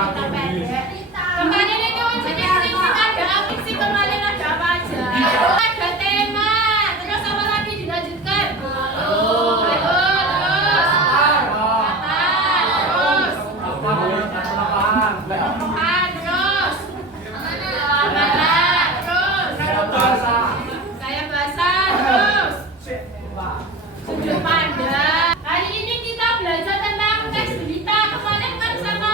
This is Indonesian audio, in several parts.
cerita pendek. Kemarin itu jadi skripsi ada apa sih kemarin, ada apa aja? Ada tema, terus apa lagi dilanjutkan? Halo, terus saya bahasa terus sudut pandang. Hari ini kita belajar tentang teks berita. Kemarin kan sama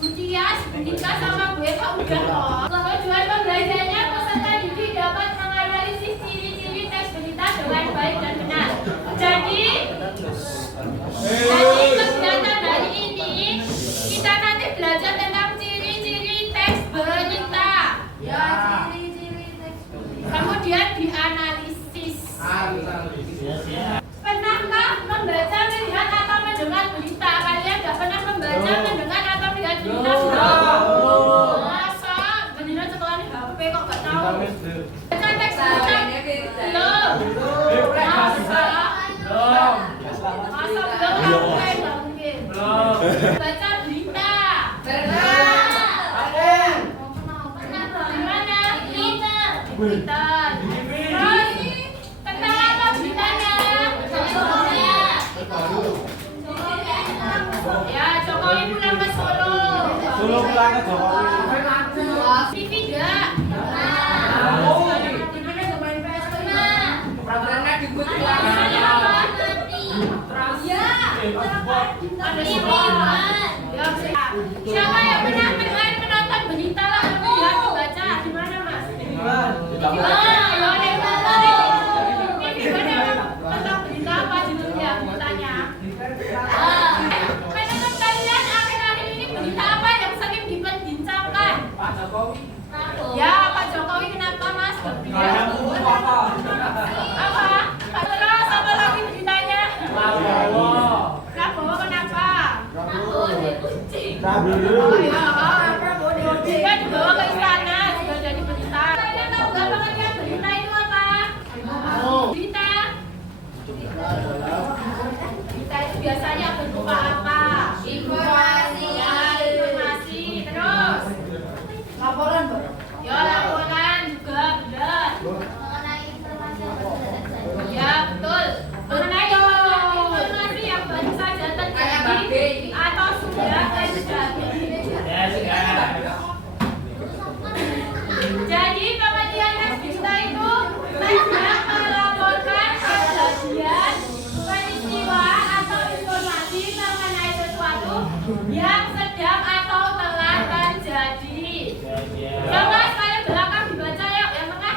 Bu Tias, Bu Nika sama Bu Eva udah kok. Tujuan pembelajarannya peserta didik dapat menganalisis ciri-ciri teks berita dengan baik dan benar. Jadi kegiatan hari ini kita nanti belajar tentang ciri-ciri teks berita. Ya, ciri-ciri teks berita. Kemudian dianalisis. Pernahkah membaca, melihat atau mendengar berita? Kalian nggak pernah membaca, mendengar atau melihat berita? Masa beneran sekolah di HP kok nggak tahu? Baca teks berita? Belum. Masa belum? Nggak mungkin. Baca berita? Gimana? Berita. Terus tentang apa beritanya? Ya, Jokowi pulang ke Solo. Solo pulang ke Jokowi. TV enggak? Gimana kemarin PS? Peraturannya dibuat Ya. Ada semua. Ya, siapa yang pernah menonton berita lah, melihat membaca di mana, Mas? Tentang berita apa judulnya? Bertanya. Menurut kalian akhir-akhir ini berita apa yang sering diperbincangkan? Pak Jokowi. Ya, Pak Jokowi kenapa, Mas? Apa? Terus apa lagi beritanya? Prabowo kenapa? Oh ya, Prabowo dikunci. Kan dibawa ke istana, sudah jadi berita. Kalian tahu nggak pengertian berita itu apa? Berita. Berita itu biasanya berupa apa? Informasi. Ya, informasi. Terus laporan, Pak. ya, laporan juga benar. Ya, betul. Mengenai informasi yang baru saja terjadi atau sudah terjadi. Jadi pengertian teks berita itu sedang melaporkan kejadian, peristiwa atau informasi mengenai sesuatu yang sedang atau telah terjadi. Ya, Mas, kalian belakang dibaca ya, yang tengah.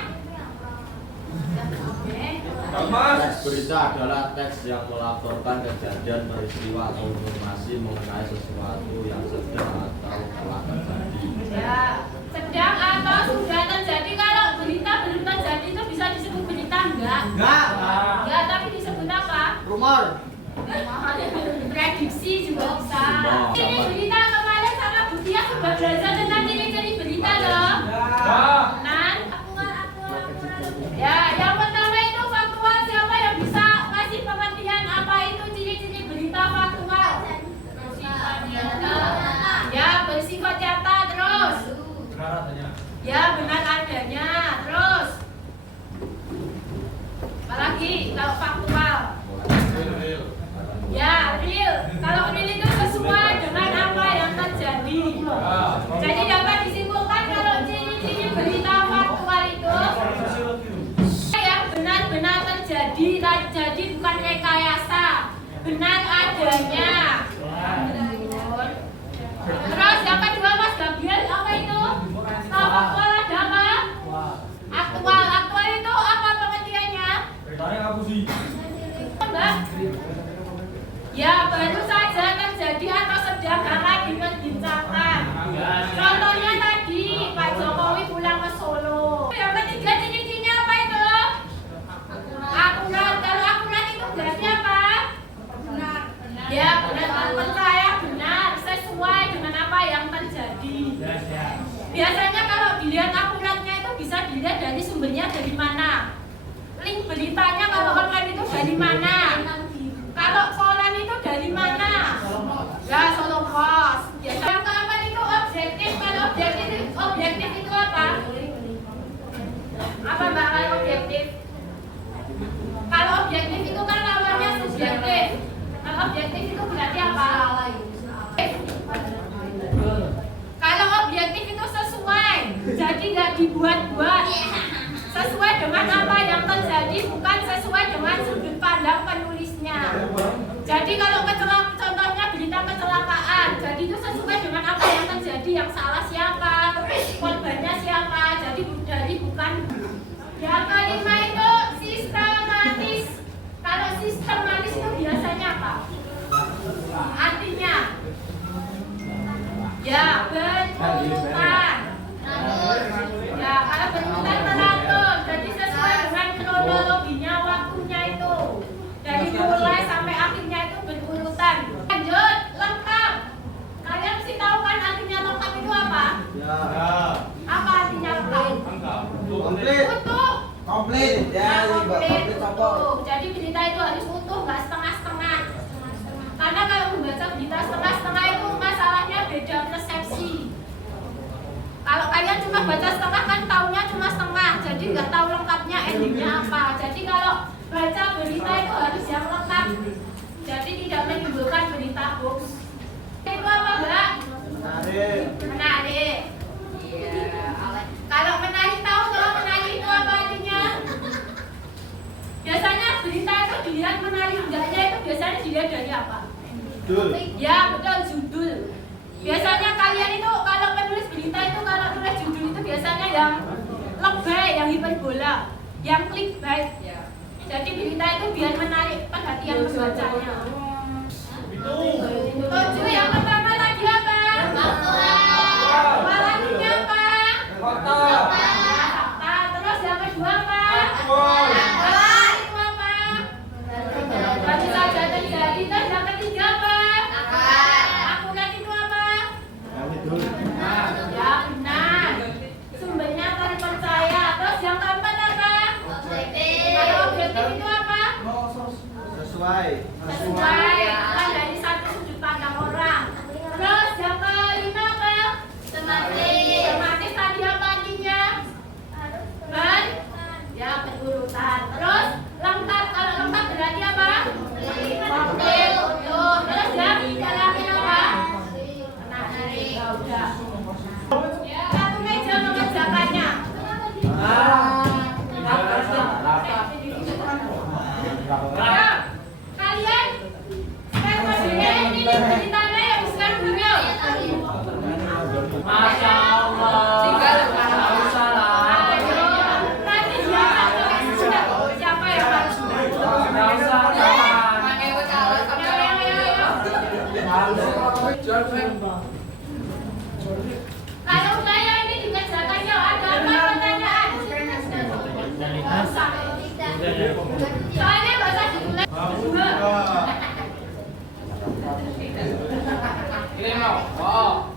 Teks berita adalah teks yang melaporkan kejadian, peristiwa atau informasi mengenai sesuatu yang sedang atau telah terjadi. Ya, sedang atau sudah terjadi. Kalau berita belum terjadi itu bisa disebut berita enggak? Ya, tapi disebut apa? Rumor. Prediksi juga bisa. Ini berita kemarin sama Bu Tia sudah belajar tentang ciri-ciri berita loh. Nan? Ya, yang pertama itu faktual. Siapa yang bisa kasih pengertian apa itu ciri-ciri berita faktual? Ya, bersifat nyata. Terus? Ya, benar adanya. Terus? Apalagi kalau faktual? Ya, real. Kalau real itu sesuai dengan apa yang terjadi. Jadi dapat disimpulkan kalau ciri-ciri berita faktual itu yang benar-benar terjadi, bukan rekayasa, benar adanya. Terus yang kedua, Mas Gabriel, apa itu? Kalau faktual ada apa? Aktual itu apa pengertiannya? Mbak? Ya, baru saja terjadi atau sedang akan diperbincangkan. Contohnya tadi, Pak Jokowi pulang ke Solo. Yang ketiga ciri-cirinya apa itu? Akurat. Kalau akurat itu berarti apa? Benar. Ya, benar. Percaya benar, sesuai dengan apa yang terjadi. Biasanya kalau dilihat akuratnya itu bisa dilihat dari sumbernya dari mana. Link beritanya kalau online itu dari mana? Kalau koran itu dari mana? Ya, Solo Pos. Yang keempat itu objektif itu apa? Apa Mbak kalau objektif? Kalau objektif itu kan lawannya subjektif. Kalau objektif itu berarti apa? Kalau objektif itu sesuai, jadi nggak dibuat-buat. Sesuai dengan apa yang terjadi, bukan sesuai dengan sudut pandang penulisnya. Jadi kalau contohnya berita kecelakaan, jadi itu sesuai dengan apa yang terjadi, yang salah siapa, korbannya siapa. Jadi bukan. Yang kelima itu sistematis. Kalau sistematis itu biasanya apa? Artinya ya berurutan. Ya kalau berurutan teratur, jadi sesuai dengan kronologinya waktunya itu. Dari mulai sampai akhirnya itu berurutan. Lanjut, lengkap. Kalian mesti tahu kan artinya lengkap itu apa? Ya. Apa artinya lengkap? Komplit. Utuh. Komplit. Ya, Komplit, komplit utuh. Jadi berita itu harus utuh, nggak setengah-setengah. Karena kalau membaca berita setengah-setengah itu masalahnya beda persepsi. Kalau kalian cuma baca setengah kan taunya cuma setengah, jadi nggak tahu lengkapnya endingnya apa. Jadi kalau baca berita itu harus yang lengkap. Jadi tidak menimbulkan berita hoax. Itu apa Mbak? Menarik. Menarik. Kalau menarik tahu kalau menarik itu apa artinya? Biasanya berita itu dilihat menarik enggaknya itu biasanya dilihat dari apa? Judul. Ya betul, judul. Biasanya kalian itu kalau penulis berita itu kalau nulis judul itu biasanya yang lebay, yang hiperbola, yang clickbait. Jadi berita itu biar menarik perhatian pembacanya. Tujuh yang pertama tadi apa? Artinya apa? Fakta. Terus yang kedua apa? Itu apa? Baru saja terjadi. Terus yang ketiga apa? Akurat itu apa? Ya benar. Sumbernya terpercaya. Terus yang keempat apa? Kalau objektif itu apa? Sesuai. Sesuai. Kan dari satu sudut pandang orang. Terus yang kelima apa? Tematis tadi apa artinya? Ya berurutan. Terus lengkap. Kalau lengkap berarti apa? Komplit, utuh. Terus yang dalamnya apa? Menarik. Ya udah. Satu meja mengerjakannya. Ya, kalian sekarang maksudnya ini beritanya yang sekarang dulu. Masya Allah. Ayo, nanti siapa yang sudah? Siapa yang harus sudah? Nggak usah. Kalau saya ini dikerjakan ya ada apa pertanyaan? Nggak usah. Soalnya bahasa ditulis. Ini mau. Oh.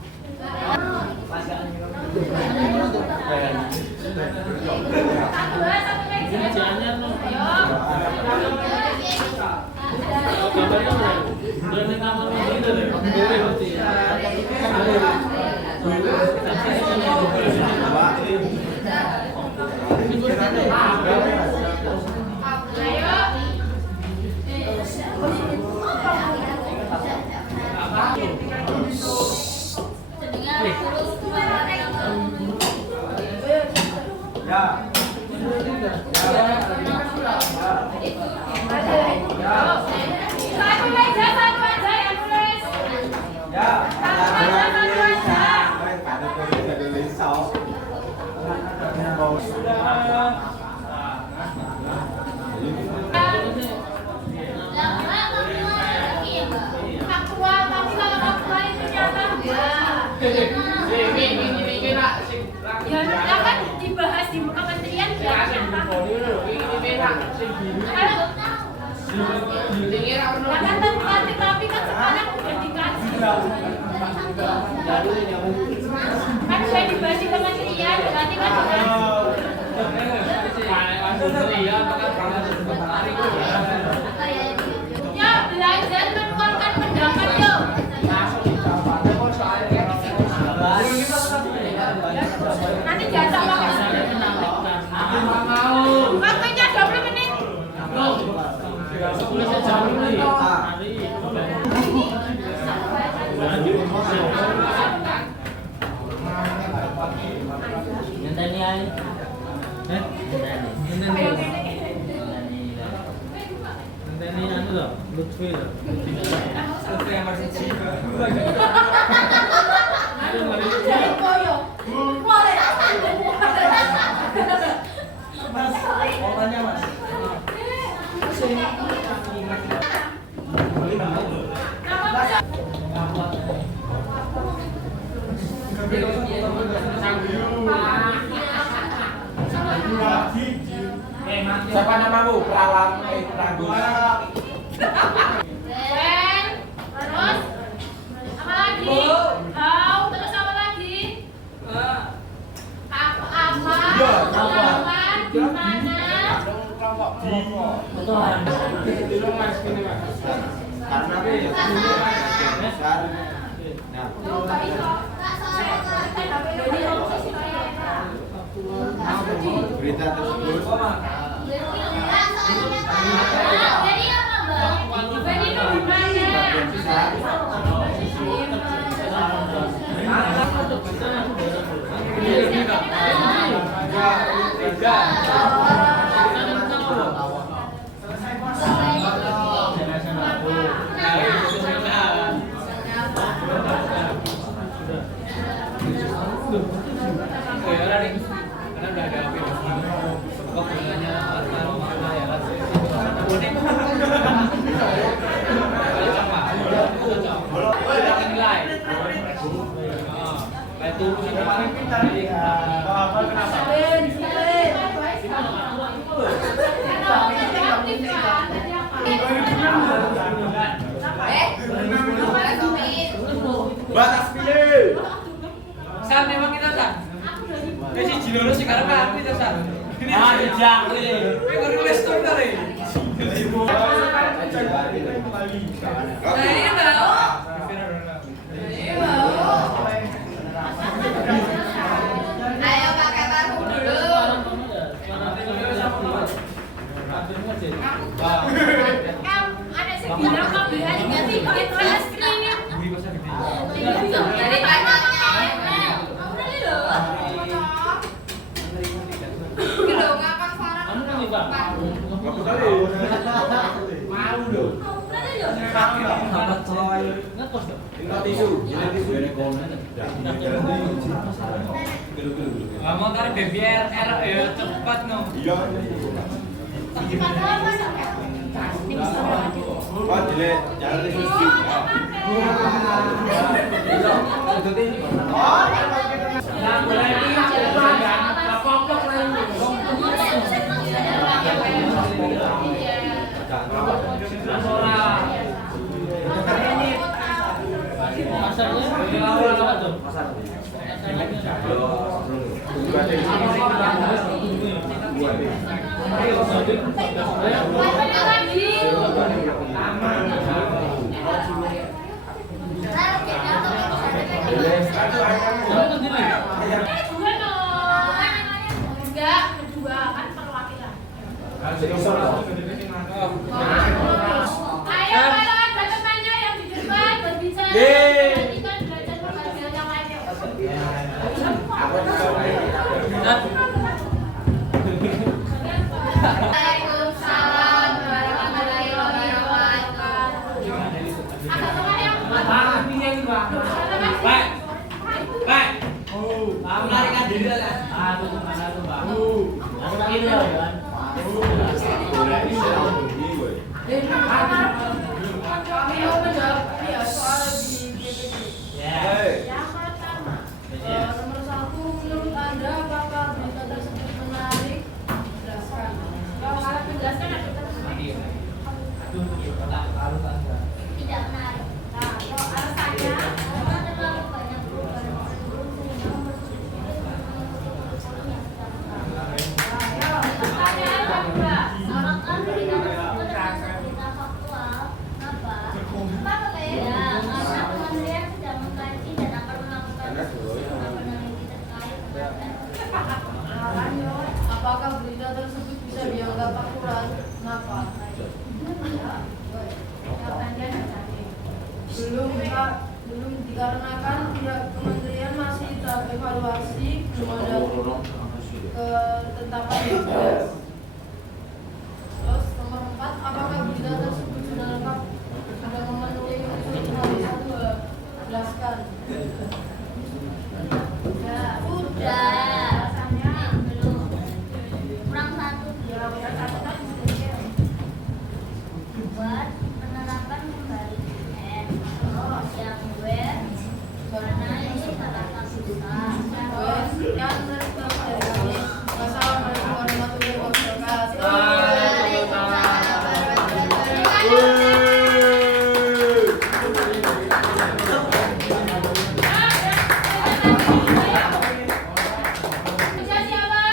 Satu meja. Ayo. Ya. Satu meja yang tulis. Ya. Satu meja. Faktual, tapi kalau faktual itu siapa? Ya kan dibahas di kementerian biasanya apa? Karena terlatih tapi kan sekarang udah dikaji. Kan sudah dibahas di kementerian, berarti kan sudah. Ya belajar menuangkan pendapat yuk. Ngenteni ae. Ngenteni anu lho, Lutfi lho. Lutfi yang masih cilik. Aduh, mari. Jadi koyo. Boleh. Mau tanya mas? Siapa namamu? Pralang Pragus. Ben, terus apa lagi? Kau terus apa lagi? Apa? Di mana? Betulan. Karena besar. Nah, berita tersebut besar. Batas pilih. San memang kita san. Kasi jinoro sing karep api to san. Ah, dijang iki. Kowe kok nulis to kare. Ini mau. Ini mau. Ayo pakai parfum dulu. Ada sebilang kau bilang ganti begitu es krim. Dari banyaknya. Gitu ngapa Farah? Ngapa kali? Malu loh. Apa coy? Tinggal tisu. Ngomong kare BBR ya cepat no. Iya. Wah, jelek. Jangan tisu. Enggak, kedua kan perwakilan. Ayo kalau ada temannya yang di depan berbicara, nanti kan belajar pembelajaran yang lainnya. Waalaikumsalam warahmatullahi wabarakatuh. Ada teman yang Melarikan diri lah. Aku kemana tuh Mbak? Aku ini loh kan. Mau menjawab ya soal di PPT. yang pertama. Nomor 1, menurut Anda apakah berita tersebut menarik? Jelaskan. Kalau kalian menjelaskan ada Tidak menarik. Nah, kalau alasannya Karena terlalu banyak perubahan sebelum sehingga pertanyaan kedua. apakah berita tersebut termasuk berita faktual? Kenapa? Ya, karena kementerian sudah mengkaji dan akan melakukan sejumlah peneliti terkait. Apakah berita tersebut bisa dianggap akurat? Kenapa? dikarenakan pihak kementerian masih tahap evaluasi belum ada ketetapan yang jelas. Terus nomor 4, apakah berita tersebut sudah lengkap sudah memenuhi unsur hal jelaskan? Ya, udah. Belum. Kurang satu. Ya, udah satu kan. Buat penerapan kembali UN. Yang gue karena ini salah satu Yang respon dari kami. Wassalamualaikum warahmatullahi wabarakatuh. Kerja siapa?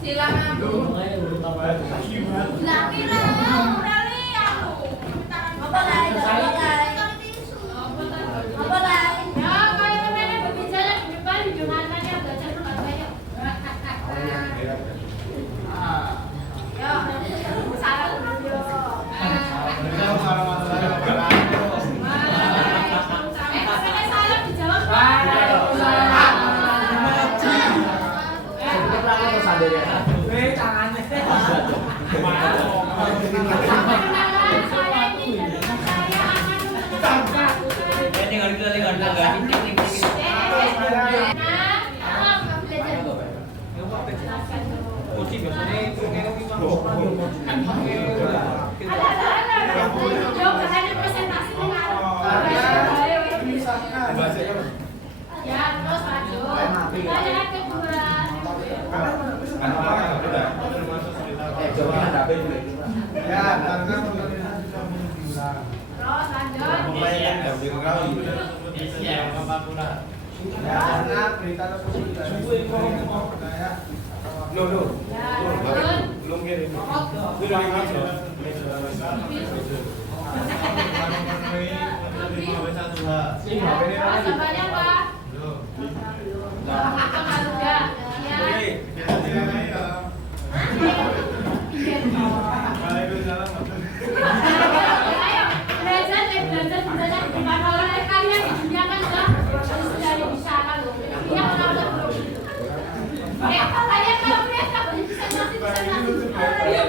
Silakan Bu. Laki lah, rali aku. Apa lain? Apa lain? Apa lain? Ya, kalau temennya berbicara di depan, di depannya belajar katanya. Ya, salah dulu. Salah dijawab. Tangannya. Perkenalan, saya ini dan teman saya akan menentukan. Tinggal enggak. Kunci biasanya itu kayak Ya, terus lanjut. Pertanyaan kedua. Ya, karena Terus lanjut. Ya, karena berita tersebut dari saya. Loh. Ya, lanjut. Belum kirim. Terus jawabannya apa? Apa juga? Ya. Ayo, belajar di depan orang kalian di dunia kan sudah bisa kan loh. Ini orang belum. Kalian kalau mereka boleh bisa nasi. Ayo.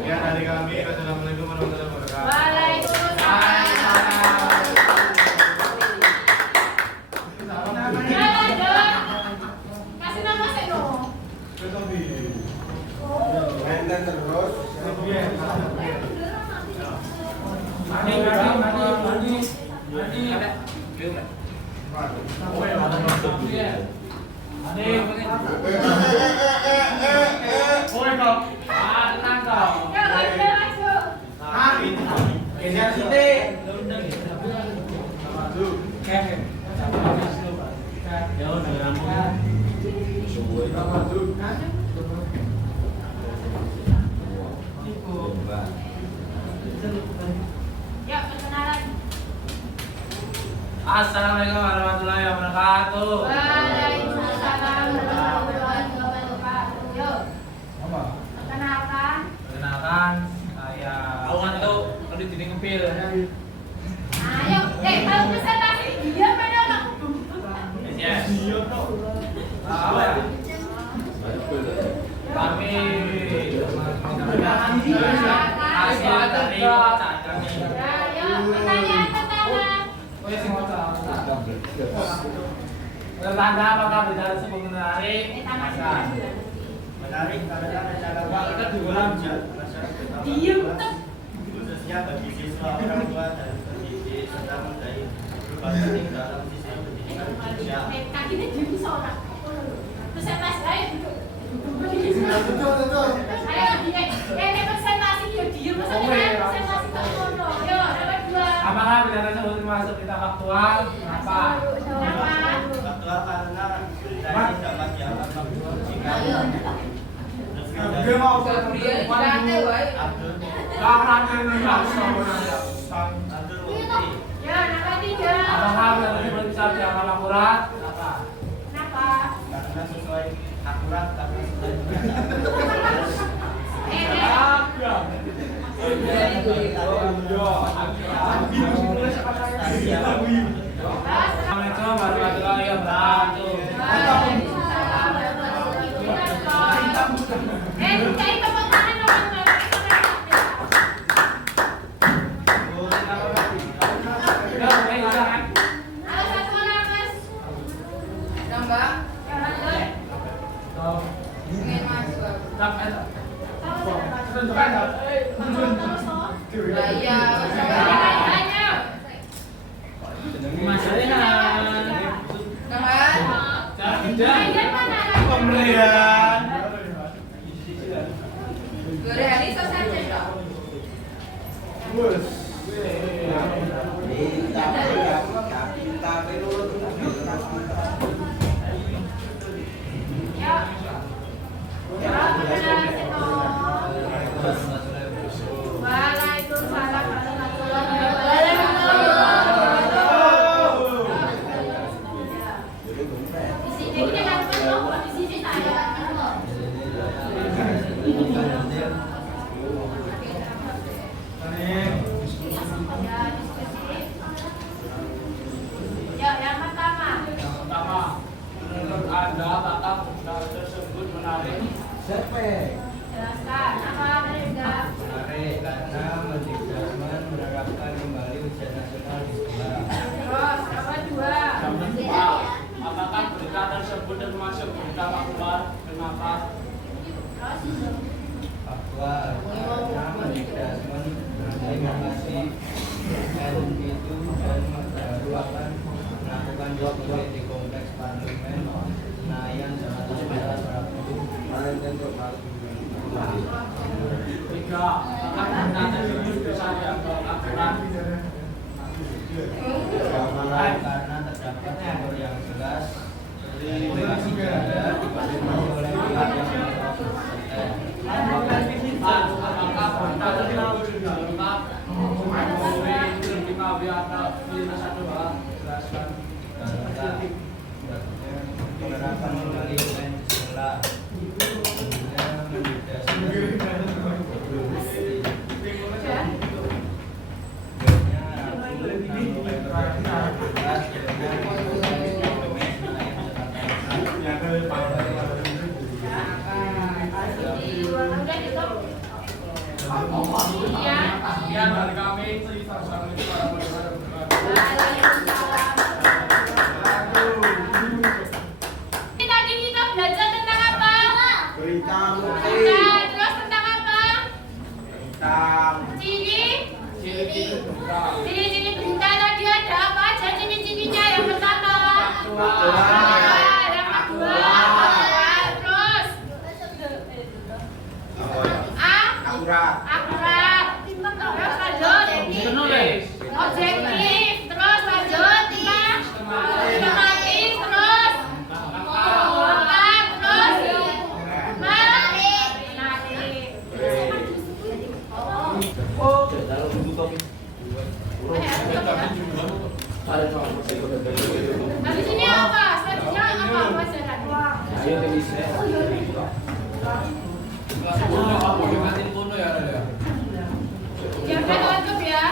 Ya, dari kami, assalamualaikum warahmatullahi wabarakatuh. Waalaikumsalam. Ya, lanjut. Kasih nama saya dong. Mainkan terus. Ya, lanjut. Kejar sini. Ya, perkenalan. Assalamualaikum warahmatullahi wabarakatuh. Waalaikumsalam warahmatullahi wabarakatuh. Yuk, perkenalkan. Perkenalkan, saya awan tuh tadi jadi ngepil. Ayo, kalau presentasi dia pada orang. Yes. Apa ya? Kami hasil dari bacaan kami. Ya, yuk, pertanyaan pertama. Tanda apakah berita tersebut menarik? Tamat. Menarik karena acara Pak kedua masyarakat Diem tuh. khususnya bagi siswa orang tua dan pendidik serta menjadi berbagai dalam sistem pendidikan Indonesia. Kakinya jadi seorang. Terus saya masih ayo duduk. Betul. Ayo, ini presentasi ya diem. Presentasi tak ngono. Yuk, dapat dua. Apakah berita tersebut termasuk berita faktual? Kenapa? Kenapa? Faktual karena berita ini dapat dianggap faktual jika Gabriel dirate wae. Abdul Ya, nama tiga. Kenapa? karena sesuai akurat karena sesuai Assalamualaikum warahmatullahi wabarakatuh. Kayak tepuk tangan dong. Ayo satu orang, Mas. Nambah. Ya, lanjut. Ingin masuk. Lah iya, pemberian Gorehani selesai cek. Waalaikumsalam warahmatullahi wabarakatuh. Di sini kita dapat loh, di sini saya. Ya, diskusi. Ya, yang pertama. Menurut Anda tata buku tersebut menarik? Jelaskan apa mereka? menarik karena mendikbudmen menerapkan kembali ujian nasional di sekolah. Terus, apa dua? Yang kedua, apakah berita tersebut termasuk berita populer? Kenapa? Terus, Bahwa karena mendikbudmen menginovasi itu dan baru akan melakukan dua proyek di kompleks parlemen Senayan Jakarta Selatan Rabu. Tiga, apakah berita tersebut bisa dianggap akurat? Karena terdapat sumber yang jelas dari lokasi berada dipastikan oleh pihak yang berkompeten. Empat, apakah berita tersebut sudah lengkap? Memenuhi lima atau minus satu hal? Jelaskan. Penerapan kembali UN di sekolah. Sekian dari kami. Assalamualaikum warahmatullahi wabarakatuh. Tadi kita belajar tentang apa? Berita Nah, terus tentang apa? tentang Ciri-ciri berita tadi ada apa aja ciri-cirinya? Yang pertama, yang kedua, terus akurat. akurat, terus lanjut, objektif, terus lanjut, sistematis, terus lengkap, terus menarik. Habis ini apa? Selanjutnya apa pelajaran? Siapkan tutup ya.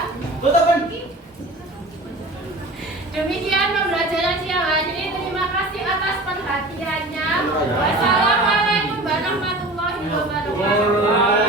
Demikian pembelajaran siang hari ini. Terima kasih atas perhatiannya. Wassalamualaikum warahmatullahi wabarakatuh.